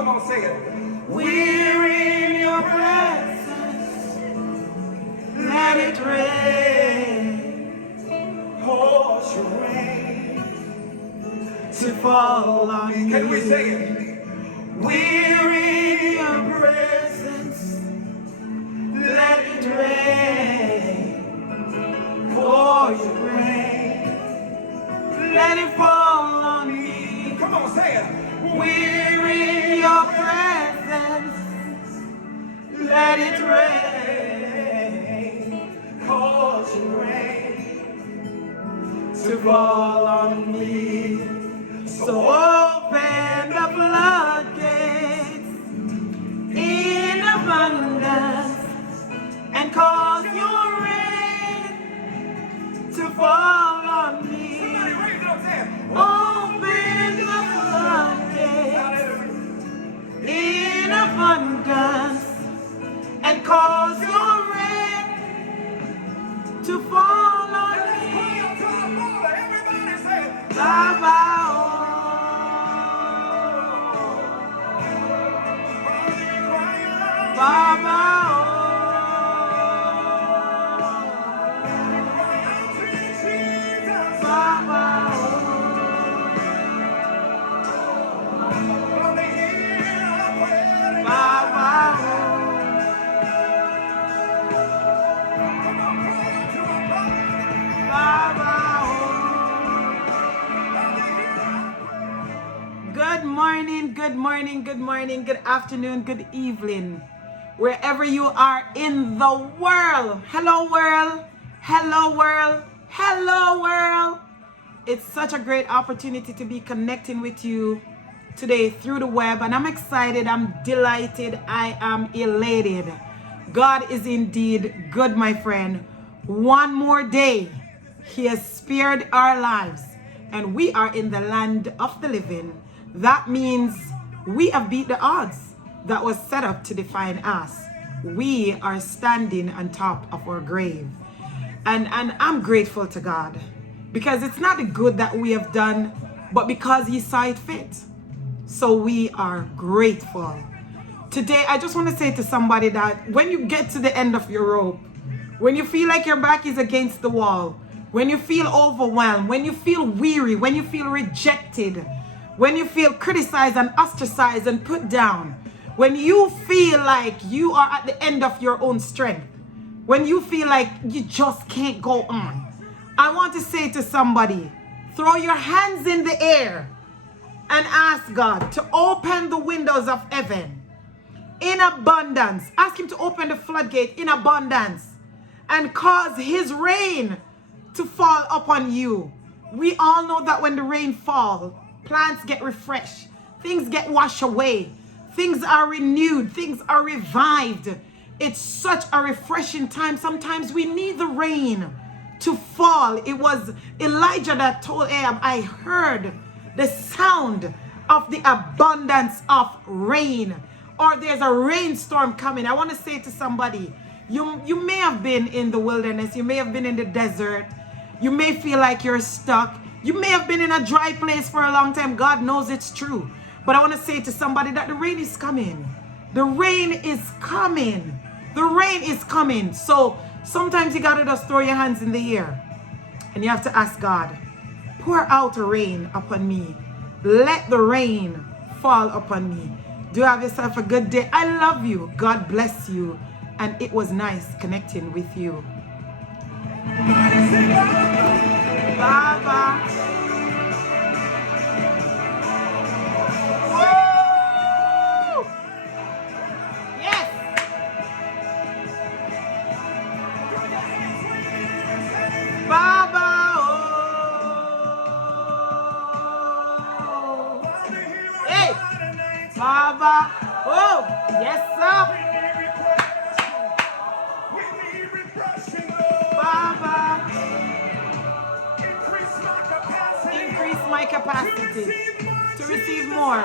Come on, say it. We're in your presence. Let it rain. Cause your rain To fall on me. Can we say it? We're in your presence. Let it rain. Pour your rain. Let it fall on me. Come on, say it. We're in your presence. Let it rain. Cause your rain To fall on me. So open the floodgates in abundance and cause your rain to fall on me. Somebody raise it up there. Open the floodgates in abundance and cause your rain to fall on me. Everybody say it. Baba, Baba, Baba, Good morning, good morning, good morning, good afternoon, good evening, wherever you are in the world. Hello world, hello world, hello world. It's such a great opportunity to be connecting with you today through the web, and I'm excited, I'm delighted, I am elated. God is indeed good, my friend. One more day, He has spared our lives, and we are in the land of the living. That means we have beat the odds that was set up to define us. We are standing on top of our grave. And I'm grateful to God, because it's not the good that we have done, but because He saw it fit. So we are grateful. Today, I just want to say to somebody that when you get to the end of your rope, when you feel like your back is against the wall, when you feel overwhelmed, when you feel weary, when you feel rejected, when you feel criticized and ostracized and put down, when you feel like you are at the end of your own strength, when you feel like you just can't go on, I want to say to somebody, throw your hands in the air and ask God to open the windows of heaven in abundance. Ask Him to open the floodgate in abundance and cause His rain to fall upon you. We all know that when the rain falls, plants get refreshed, things get washed away, things are renewed, things are revived. It's such a refreshing time. Sometimes we need the rain to fall. It was Elijah that told Ahab, I heard the sound of the abundance of rain, or there's a rainstorm coming. I want to say to somebody, you may have been in the wilderness, you may have been in the desert, you may feel like you're stuck, you may have been in a dry place for a long time. God knows it's true. But I want to say to somebody that the rain is coming. The rain is coming. The rain is coming. So sometimes you got to just throw your hands in the air and you have to ask God, pour out a rain upon me. Let the rain fall upon me. Do have yourself a good day. I love you. God bless you. And it was nice connecting with you. Baba. Woo! Yes. Baba. Oh. Hey. Baba. Oh. Yes, sir. Baba. Increase my capacity to receive more.